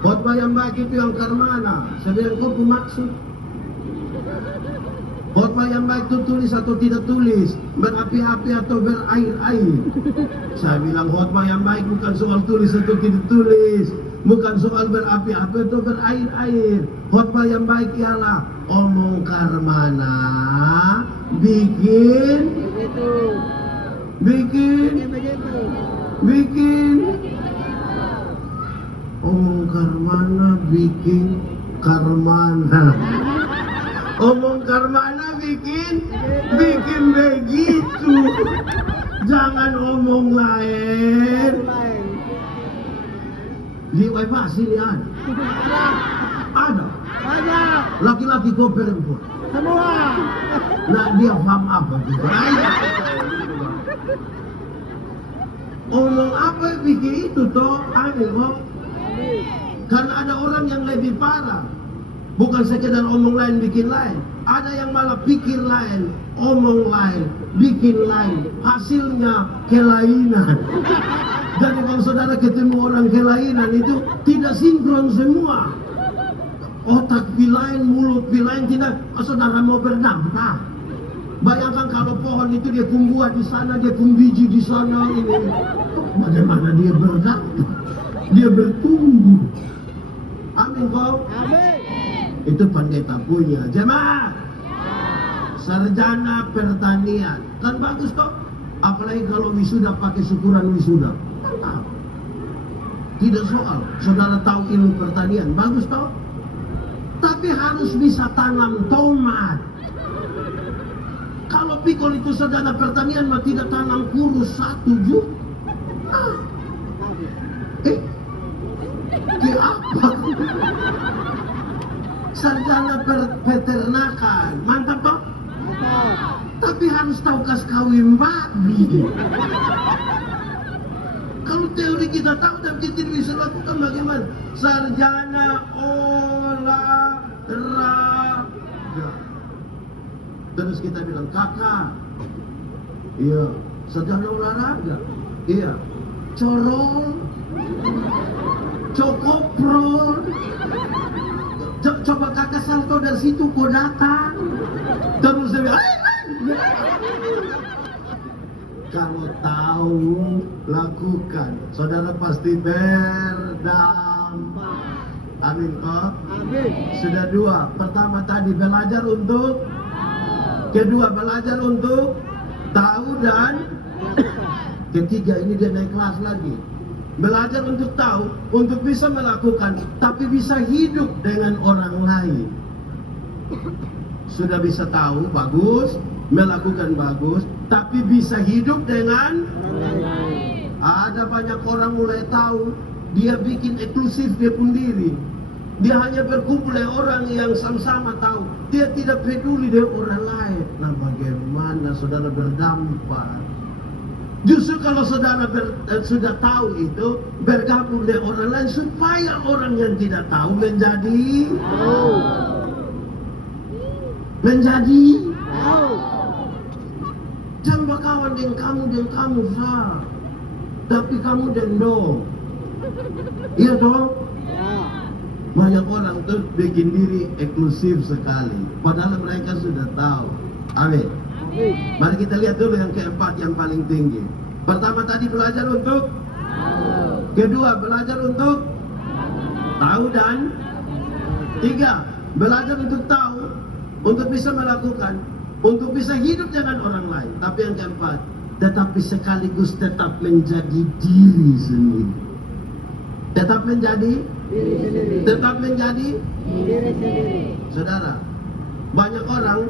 Khotbah yang baik itu yang karmana. Saya bilang, kau maksud khotbah yang baik itu tulis atau tidak tulis, berapi-api atau berair-air. Saya bilang khotbah yang baik bukan soal tulis atau tidak tulis, bukan soal berapi-api atau berair-air. Khotbah yang baik ialah omong karmana, bikin omong karmana, bikin karmana. Omong karmana bikin begitu. Jangan omong lain. Di WiFi sini ada. Ada. Laki-laki kau perempuan. Semua. Nah dia paham apa juga. Omong apa bikin itu toh? Ambil kok. Karena ada orang yang lebih parah. Bukan sekedar omong lain bikin lain. Ada yang malah pikir lain, omong lain, bikin lain. Hasilnya kelainan. Jadi kalau saudara ketemu orang kelainan itu tidak sinkron semua. Otak lain, mulut lain, tidak. Saudara mau berdampak. Bayangkan kalau pohon itu dia buah di sana, dia biji di sana. Ini. Bagaimana dia berdampak? Dia bertumbuh. Amin kau. Amin. Itu pendeta punya. Jemaah, sarjana pertanian kan bagus toh. Apalagi kalau wisuda pakai syukuran wisuda, mantap. Tidak soal. Saudara tahu ilmu pertanian, bagus toh. Tapi harus bisa tanam tomat. Kalau pikul itu sarjana pertanian mah tidak tanam kurus 1 juta. Apa? Sarjana peternakan, mantap toh? Tapi harus tahu kas kawin babi. Kalau teori kita tahu dan kita bisa lakukan bagaimana? Sarjana olahraga. Terus kita bilang, kakak, iya, sarjana olahraga, iya, corong, cokopro. Coba kakak salto dari situ, kau datang. Terus dia bilang, kalau tahu, lakukan. Saudara pasti berdampak. Amin kok. Sudah 2. Pertama tadi belajar untuk, kedua belajar untuk tahu, dan ketiga ini dia naik kelas lagi. Belajar untuk tahu, untuk bisa melakukan, tapi bisa hidup dengan orang lain. Sudah bisa tahu, bagus. Melakukan, bagus. Tapi bisa hidup dengan orang lain. Ada banyak orang mulai tahu, dia bikin eksklusif dia pun diri. Dia hanya berkumpul dengan orang yang sama-sama tahu. Dia tidak peduli dengan orang lain. Nah bagaimana saudara berdampak? Justru kalau saudara sudah tahu itu, bergabung dengan orang lain supaya orang yang tidak tahu menjadi jangan berkawan dengan kamu sah, tapi kamu dendong. Iya dong. Banyak orang tuh bikin diri eksklusif sekali, padahal mereka sudah tahu. Amin. Mari kita lihat dulu yang keempat, yang paling tinggi. Pertama tadi belajar untuk tahu. Kedua belajar untuk tahu, dan 3 belajar untuk tahu, untuk bisa melakukan, untuk bisa hidup dengan orang lain. Tapi yang keempat, tetapi sekaligus tetap menjadi diri sendiri. Tetap menjadi diri sendiri. Saudara, banyak orang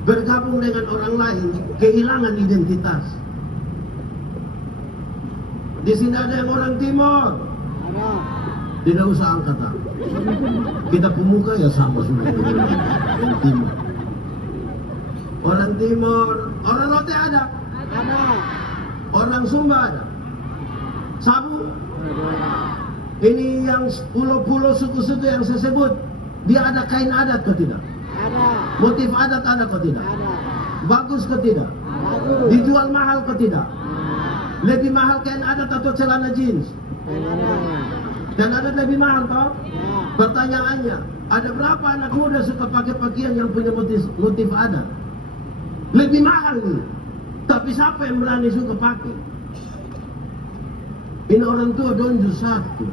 bergabung dengan orang lain, kehilangan identitas. Di sini ada yang orang timur. Tidak usah angkat tangan. Kita pemuka ya sama sudah. Orang timur. Orang timur, orang Lote ada. Orang Sumba ada. Sabu. Ini yang pulau-pulau suku-suku yang saya sebut, dia ada kain adat atau tidak? Ada. Motif adat ada atau tidak? Ada. Bagus atau tidak? Bagus. Dijual mahal atau tidak? Lebih mahal kain adat atau celana jeans? Dan ada lebih mahal toh? Pertanyaannya, ada berapa anak muda suka pakai pakaian yang punya motif ada? Lebih mahal nih. Tapi siapa yang berani suka pakai? Ini orang tua donju satu.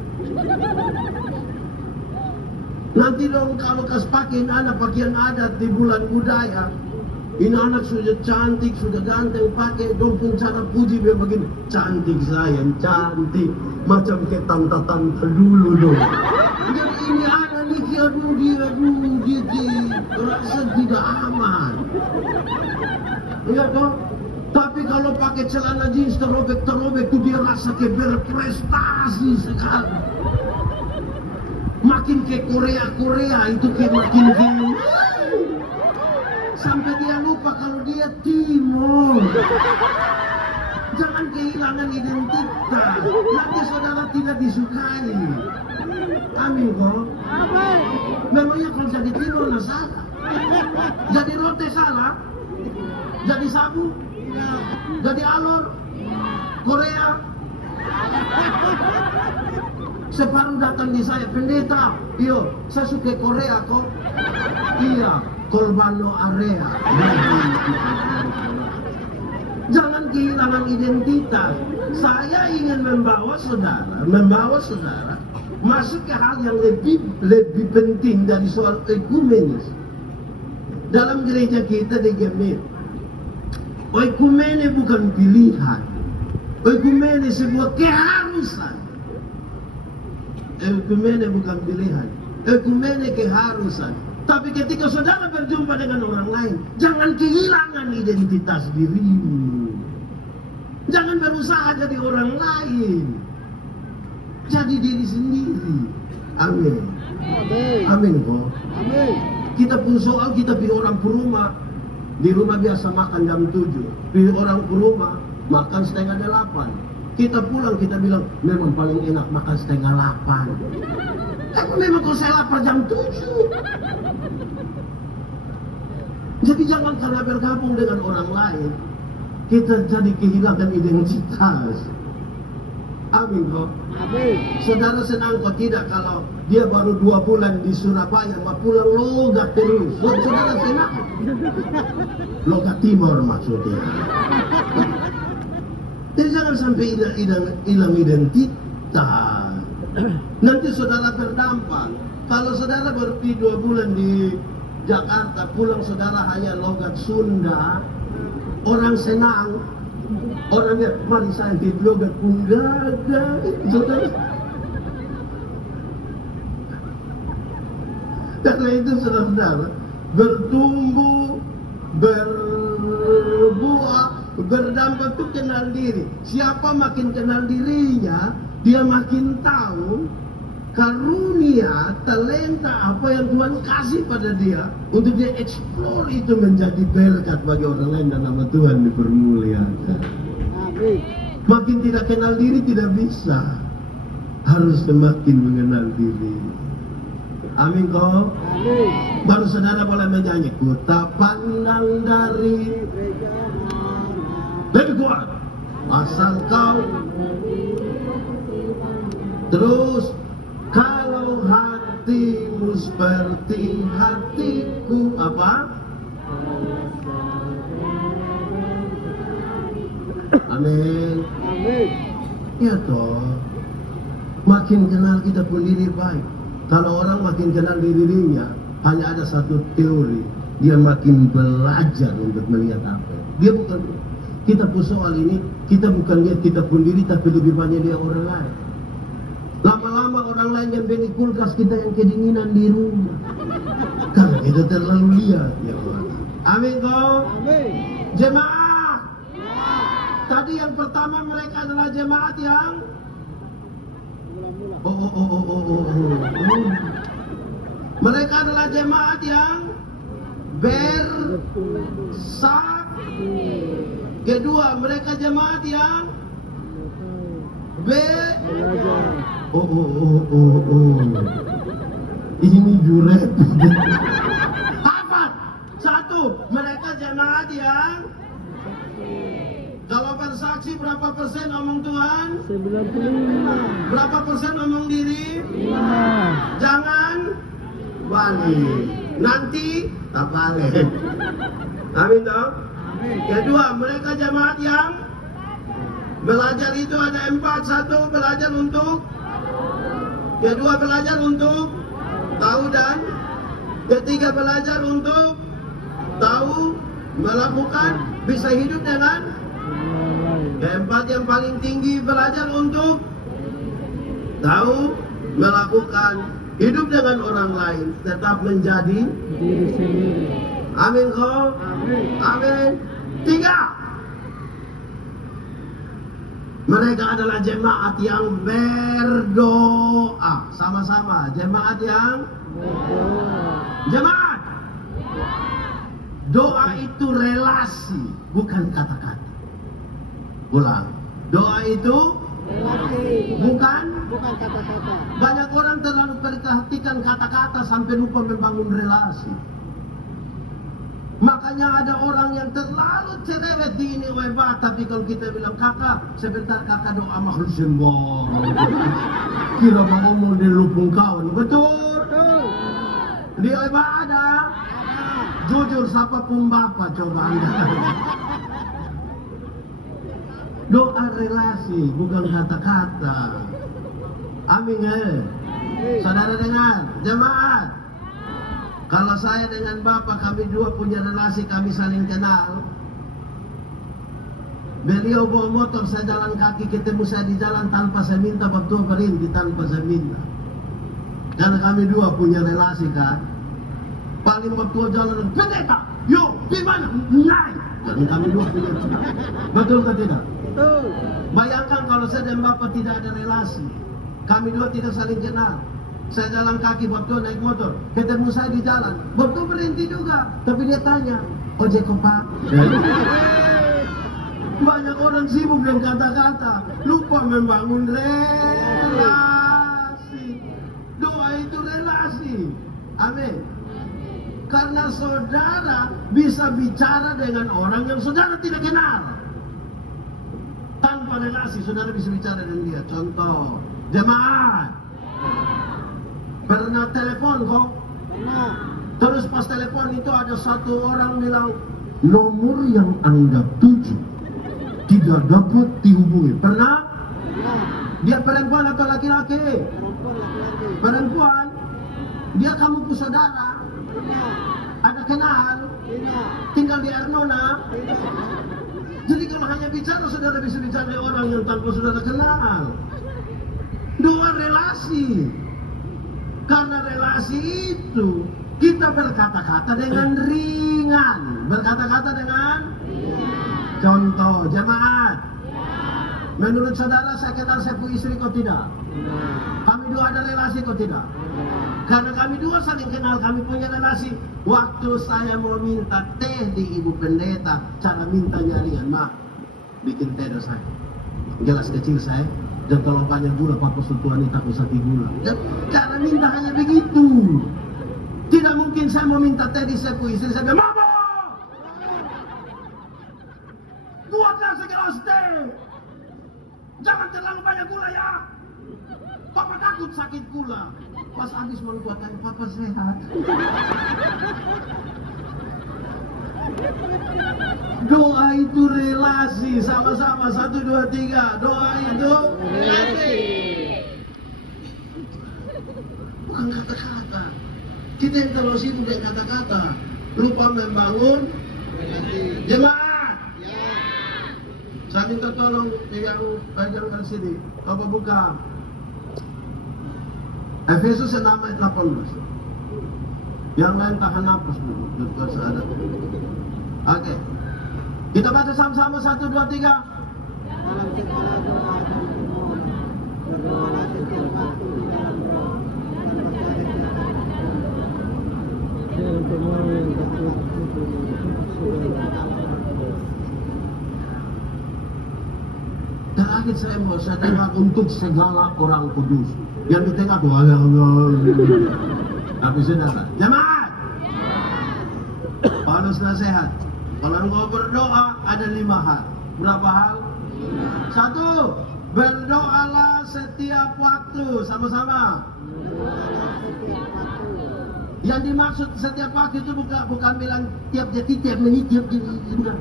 Nanti dong kalau kas pakai anak pakaian adat di bulan budaya, ini anak sudah cantik, sudah ganteng pakai, dong pun cara puji dia begini, cantik sayang, cantik, macam kayak tante-tante dulu dong. Jadi ini anak nih, aduh dia rasa tidak aman. Iya toh? Tapi kalau pakai celana jeans terobek itu dia rasa kayak berprestasi sekali. Makin ke Korea itu kayak makin sampai dia lupa kalau dia Timur. Jangan kehilangan identitas, nanti saudara tidak disukai. Amin kok. Memangnya kalau jadi Timur nggak salah, jadi rote salah, jadi sabu, jadi alor, Korea. Separuh datang di saya, pendeta, iyo, saya suka Korea kok. Iya, Kolbano area. Jangan kehilangan identitas. Saya ingin membawa saudara masuk ke hal yang lebih penting dari soal ekumenis. Dalam gereja kita di Gemir, ekumene bukan pilihan. Ekumene sebuah keharusan. Ekumene bukan pilihan. Ekumene keharusan. Tapi ketika saudara berjumpa dengan orang lain, jangan kehilangan identitas dirimu. Jangan berusaha jadi orang lain. Jadi diri sendiri. Amin. Amin kok. Kita pun soal kita pilih orang rumah. Di rumah biasa makan jam 7. Pilih orang rumah makan setengah 8. Kita pulang kita bilang memang paling enak makan setengah 8. Aku memang kalau saya lapar jam 7. Jadi jangan karena bergabung dengan orang lain kita jadi kehilangan identitas. Amin kok. Amin. Saudara senang kok tidak kalau dia baru 2 bulan di Surabaya mau pulang logat terus. Saudara senang? Logat Timur maksudnya. Jadi jangan sampai hilang identitas. Nanti saudara berdampak. Kalau saudara baru 2 bulan di Jakarta, pulang saudara hanya logat Sunda, orang senang, orangnya mari saya di logat Punggaga, saudara. Karena itu saudara bertumbuh, berbuah, berdampak itu kenal diri. Siapa makin kenal dirinya, dia makin tahu karunia, talenta apa yang Tuhan kasih pada dia untuk dia explore itu menjadi berkat bagi orang lain dan nama Tuhan dipermuliakan. Amin. Makin tidak kenal diri tidak bisa, harus semakin mengenal diri. Amin kok. Amin. Baru saudara boleh menyanyi. Ku tak pandang dari lebih kuat asal kau. Terus kalau hatimu seperti hatiku apa? Amin. Amin. Ya toh. Makin kenal kita pun diri baik. Kalau orang makin kenal dirinya, hanya ada satu teori, dia makin belajar untuk melihat apa. Dia bukan, kita pun soal ini, kita bukan lihat kita pun diri, tapi lebih banyak dia orang lain. Lama-lama orang lain yang beli kulkas, kita yang kedinginan di rumah. Karena kita terlalu lihat. Ya Allah. Amin kok. Amin. Jemaah. Tadi yang pertama mereka adalah jemaat yang mereka adalah jemaat yang bersak. Kedua, mereka jemaat yang ini juret. Apa? Satu, mereka jemaat yang kalau bersaksi berapa persen omong Tuhan? 95. Berapa persen omong diri? 5. Jangan balik. Nanti tak balik. Amin toh? Kedua, mereka jemaat yang belajar itu ada 4. 1, belajar untuk. Kedua, belajar untuk tahu dan. Ketiga, belajar untuk tahu, melakukan, bisa hidup dengan. Keempat, yang paling tinggi, belajar untuk tahu, melakukan, hidup dengan orang lain, tetap menjadi Diri sendiri. amin kok. Amin. 3, mereka adalah jemaat yang berdoa. Sama-sama, jemaat yang jemaat. Doa itu relasi, bukan kata-kata. Ulang. Doa itu bukan kata-kata. banyak orang terlalu perhatikan kata-kata sampai lupa membangun relasi. Makanya ada orang yang terlalu cerewet di ini hebat, tapi kalau kita bilang kakak, sebentar kakak doa makhluk sembah. Kira mau ngomong di lupung kawan, betul? Di hebat ada. Jujur siapa pun bapak coba anda. Doa relasi bukan kata-kata. Amin Saudara dengar, jemaat. Kalau saya dengan bapak kami dua punya relasi, kami saling kenal. Beliau bawa motor, saya jalan kaki, ketemu saya di jalan tanpa saya minta, waktu berhenti tanpa saya minta. Karena kami dua punya relasi kan. Paling waktu jalan, pendeta, yo, gimana? Naik. Karena kami dua punya relasi. Betul atau tidak? Betul. Bayangkan kalau saya dan bapak tidak ada relasi, kami dua tidak saling kenal. Saya jalan kaki, waktu naik motor, ketemu saya di jalan, waktu berhenti juga, tapi dia tanya, ojek kok pak? Banyak orang sibuk dengan kata-kata, lupa membangun relasi. Doa itu relasi. Amin. Karena saudara bisa bicara dengan orang yang saudara tidak kenal. Tanpa relasi, saudara bisa bicara dengan dia. Contoh, jemaat. Pernah telepon kok? Pernah. Terus pas telepon itu ada satu orang bilang, nomor yang Anda tuju tidak dapat dihubungi. Pernah? Pernah. Dia perempuan atau laki-laki? Perempuan laki-laki. Perempuan. Dia kamu pun saudara. Pernah. Ada kenal. Tidak. Tinggal di Arnona. Tidak. Jadi kalau hanya bicara, saudara bisa bicara dengan orang yang tanpa saudara kenal. Doa relasi. Karena relasi itu kita berkata-kata dengan ringan. Berkata-kata dengan contoh, jemaat. Menurut saudara saya kenal saya punya istri kok tidak? Kami dua ada relasi kok tidak? Karena kami dua saling kenal, kami punya relasi. Waktu saya mau minta teh di ibu pendeta, cara mintanya ringan, mak, bikin teh dah saya. Gelas kecil saya, dan tolong banyak gula, papa sutuan ini takut sakit gula. Dan cara minta hanya begitu. Tidak mungkin saya mau minta teh di saya punya istri, saya bilang, mama, buatlah segelas teh. Jangan terlalu banyak gula ya. Papa takut sakit gula. Pas habis mau buatkan, papa sehat. Doa itu relasi. Sama-sama, 1, 2, 3. Doa itu Relasi. bukan kata-kata. Kita yang terlalu sibuk dengan kata-kata, lupa membangun Relasi. jemaat. Ya. Saya minta tolong yang pegang sini, Bapak buka Efesus 6 ayat 18. Yang lain tahan napas dulu, biar seadat. Oke, kita baca sama-sama 1, 2, 3. Dalam segala doa dan permohonan, berdoalah setiap waktu di dalam roh dan bercari tiap dalam permohonan yang Terakhir saya mau saya dengar untuk segala orang kudus. Yang di tengah tuh ada. Tapi saudara, jemaat. Paulus nasihat. Kalau engkau berdoa ada 5 hal. Berapa hal? Satu, berdoalah setiap waktu. Sama-sama. Yang dimaksud setiap waktu itu bukan bilang tiap detik, tiap menit, tiap bukan.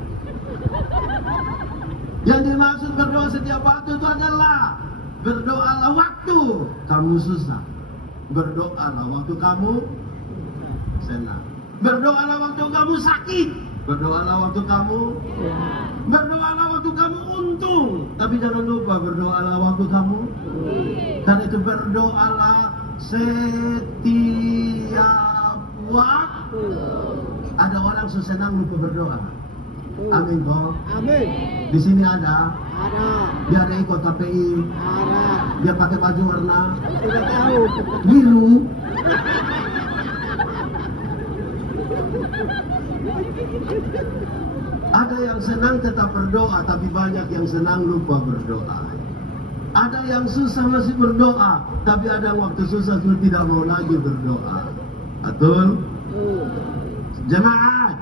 Yang dimaksud berdoa setiap waktu itu adalah berdoalah waktu kamu susah. Berdoalah waktu kamu senang. Berdoalah waktu kamu sakit. Berdoalah waktu kamu untung. Tapi jangan lupa berdoalah waktu kamu. Karena itu berdoalah setiap waktu. Ada orang senang lupa berdoa. Amin kok. Amin. Di sini ada. Ada. Dia ada ikut KPI. Ada. Dia pakai baju warna Tidak tahu. biru. Ada yang senang tetap berdoa, tapi banyak yang senang lupa berdoa. Ada yang susah masih berdoa, tapi ada waktu susah sudah tidak mau lagi berdoa. Betul? Jemaat,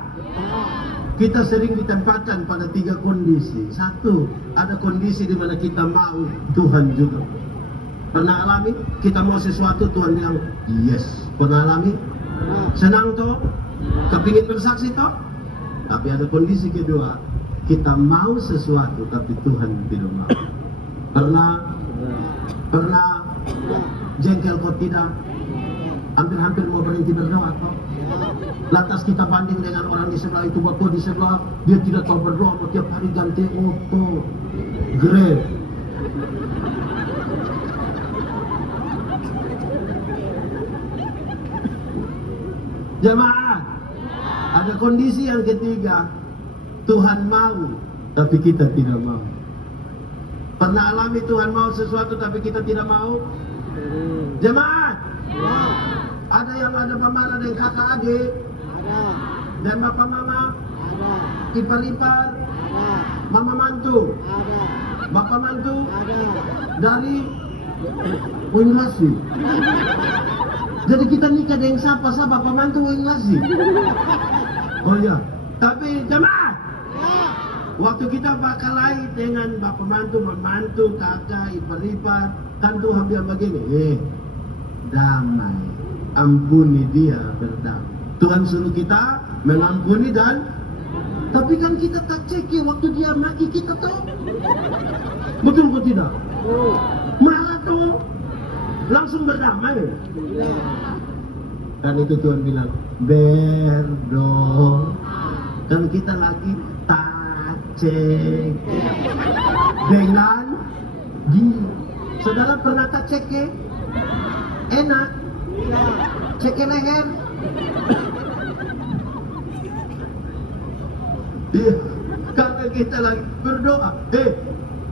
kita sering ditempatkan pada 3 kondisi. Satu, ada kondisi di mana kita mau, Tuhan juga. Pernah alami? Kita mau sesuatu, Tuhan bilang yes. Pernah alami? Senang toh? Kepingin bersaksi toh? Tapi ada kondisi kedua, kita mau sesuatu tapi Tuhan tidak mau. Pernah jengkel kok tidak? Hampir-hampir mau berhenti berdoa toh? Lantas kita banding dengan orang di sebelah itu, waktu di sebelah dia tidak tahu berdoa, mau tiap hari ganti auto, Grab. Jemaah, ada kondisi yang ketiga, Tuhan mau, tapi kita tidak mau. Pernah alami Tuhan mau sesuatu tapi kita tidak mau? Jemaat, ada yang ada pemarah dan kakak adik, Ada. dan bapak mama, Ada. ipar-ipar, Ada. mama mantu, Ada. bapak mantu, Ada. dari Winglasi. Jadi kita nikah dengan siapa? Bapak mantu Winglasi. Oh ya, tapi jemaah, waktu kita bakal dengan bapak mantu, memantu, kakak, ipar-ipar, kan Tuhan bilang begini, damai, ampuni dia, berdamai. Tuhan suruh kita mengampuni dan, tapi kan kita tak cek ya waktu dia maki kita tuh, betul atau tidak? Marah tuh, langsung berdamai. Dan itu Tuhan bilang berdoa. Dan kita lagi tak cek dengan dia. Saudara pernah tak cek ya? Enak. Cek leher. Iya, karena kita lagi berdoa.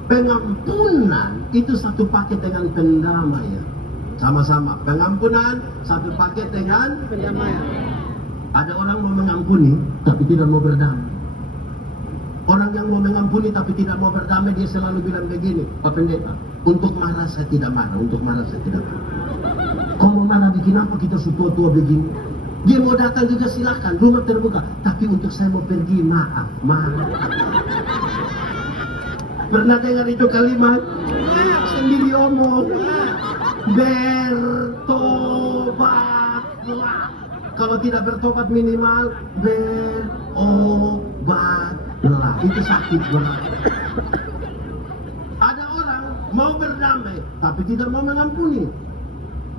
Pengampunan itu satu paket dengan pendamaian. Sama-sama, pengampunan satu paket dengan Pendamaian. ada orang mau mengampuni tapi tidak mau berdamai. Orang yang mau mengampuni tapi tidak mau berdamai, dia selalu bilang begini, Pak Pendeta, untuk marah saya tidak marah, untuk marah saya tidak marah. Kau mau marah bikin apa kita tua-tua begini? Dia mau datang juga silakan, rumah terbuka. Tapi untuk saya mau pergi, maaf, maaf. Pernah dengar itu kalimat? Sendiri omong. Bertobatlah. Kalau tidak bertobat minimal berobatlah. Itu sakit berat. Ada orang mau berdamai tapi tidak mau mengampuni.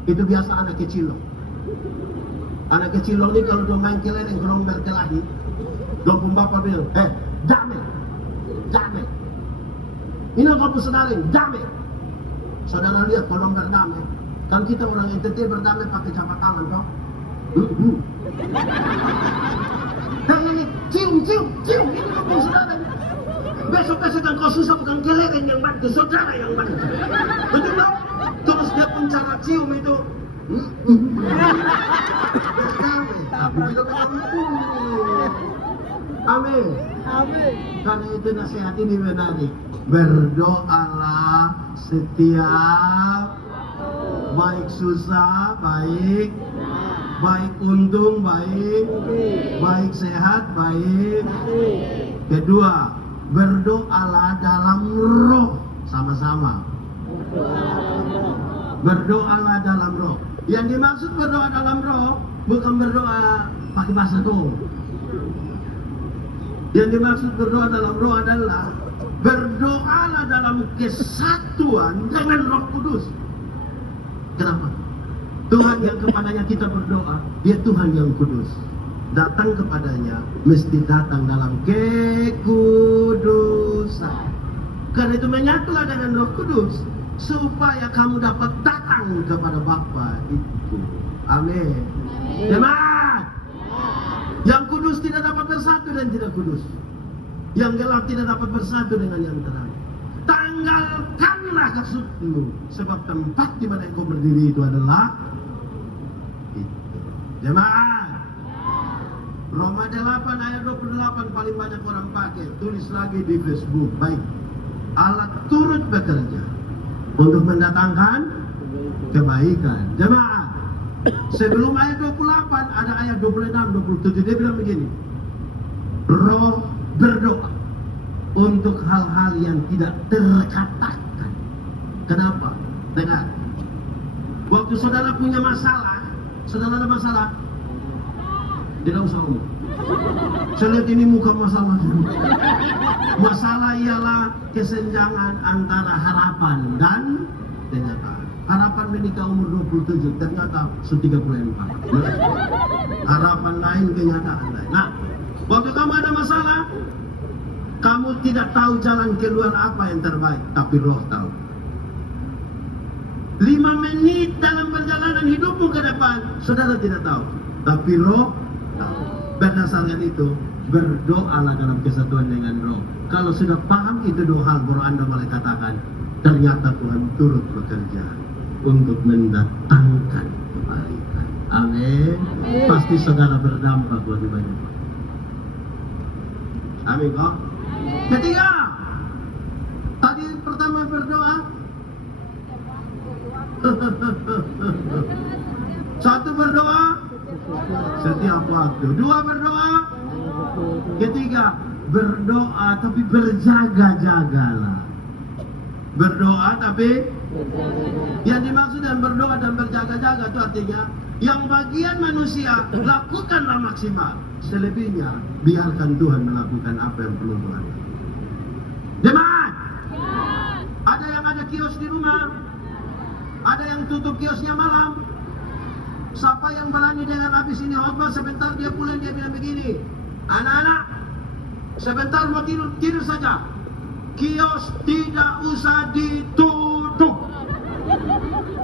Itu biasa anak kecil loh. Anak kecil loh ini kalau dia main kelereng kalau berkelahi, dia pun bapak bilang, damai, damai. Ini kamu saudara, damai. Saudara lihat kalau berdamai, kan kita orang NTT berdamai pakai capak tangan toh. Hei, cium, cium, cium, ini kamu saudara. Besok-besok kan kau susah bukan kelereng yang bantu, saudara yang bantu. Betul toh? Terus dia pun cara cium itu. Berdamai, tapi tidak mengampuni. Amin. Amin. Karena itu nasihat ini menarik. Berdoalah setiap, baik susah, baik untung, baik sehat, baik. Kedua, berdoalah dalam roh. sama-sama. Berdoalah dalam roh. Berdoalah dalam roh. Yang dimaksud berdoa dalam roh bukan berdoa pakai bahasa doa. Yang dimaksud berdoa dalam roh adalah berdoalah dalam kesatuan dengan Roh Kudus. Kenapa? Tuhan yang kepadanya kita berdoa, dia Tuhan yang kudus. Datang kepadanya mesti datang dalam kekudusan. Karena itu menyatulah dengan Roh Kudus supaya kamu dapat datang kepada Bapa itu. Amin. Jemaat, yang kudus tidak dapat bersatu dan tidak kudus. Yang gelap tidak dapat bersatu dengan yang terang. Tanggalkanlah kesutmu, sebab tempat di mana engkau berdiri itu adalah itu. Jemaat, Roma 8 ayat 28 paling banyak orang pakai. Tulis lagi di Facebook. Baik, Allah turut bekerja untuk mendatangkan kebaikan. Jemaat, sebelum ayat 28 ada ayat 26, 27. Dia bilang begini, Roh berdoa untuk hal-hal yang tidak terkatakan. Kenapa? Dengar, waktu saudara punya masalah, saudara ada masalah, tidak usah omong. Saya lihat ini muka masalah. Masalah ialah kesenjangan antara harapan dan kenyataan. Harapan menikah umur 27, ternyata 34. Harapan lain, kenyataan lain. Nah, waktu kamu ada masalah, kamu tidak tahu jalan keluar apa yang terbaik, tapi Roh tahu. 5 menit dalam perjalanan hidupmu ke depan, saudara tidak tahu, tapi Roh tahu. Berdasarkan itu, berdoalah dalam kesatuan dengan Roh. Kalau sudah paham itu 2 hal, baru Anda mulai katakan, ternyata Tuhan turut bekerja untuk mendatangkan kebaikan. Amin. Pasti saudara berdampak lebih banyak. Amin kok. Ketiga, tadi pertama berdoa. Satu berdoa setiap waktu. 2 berdoa. Ketiga, berdoa tapi berjaga-jagalah. Berdoa tapi yang dimaksud dengan berdoa dan berjaga-jaga itu artinya yang bagian manusia lakukanlah maksimal, selebihnya biarkan Tuhan melakukan apa yang perlu Tuhan. Jemaat, ada yang ada kios di rumah, ada yang tutup kiosnya malam. Siapa yang berani dengan habis ini khotbah sebentar dia pulang, dia bilang begini, anak-anak sebentar mau tidur saja, kios tidak usah ditutup.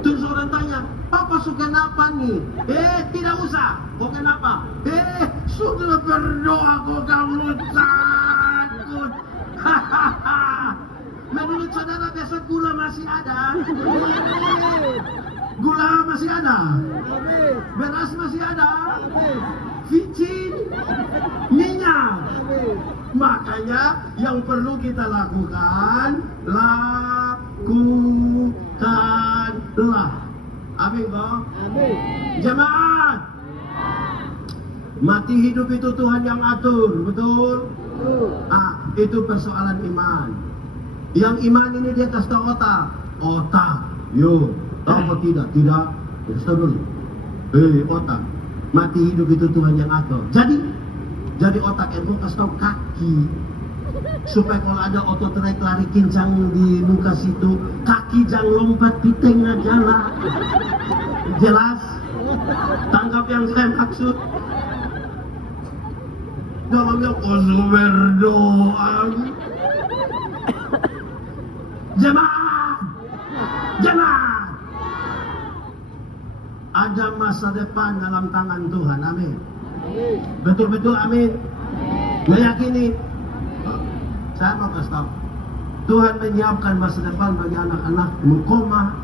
Terus orang tanya, Papa suka kenapa nih? Tidak usah. Kok kenapa? Sudah berdoa kok kamu takut. Menurut saudara besok gula masih ada? Gula masih ada? Beras masih ada? Vicin? Minyak? Makanya yang perlu kita lakukan, lakukanlah. Amin kok? Jemaat, mati hidup itu Tuhan yang atur, betul? Itu persoalan iman. Yang iman ini dia kasih tahu otak, yo, tahu apa tidak? Tidak, kasih tahu dulu. Otak, mati hidup itu Tuhan yang atur. Jadi otak itu kasih tahu kaki, supaya kalau ada otot trek lari kincang di muka situ, kaki jangan lompat di tengah jalan. Jelas? Tangkap yang saya maksud? Dalamnya kosong berdoa. Jemaat, ada masa depan dalam tangan Tuhan. Amin. Betul-betul amin. Meyakini. Saya mau kasih tahu, Tuhan menyiapkan masa depan bagi anak-anak Mukoma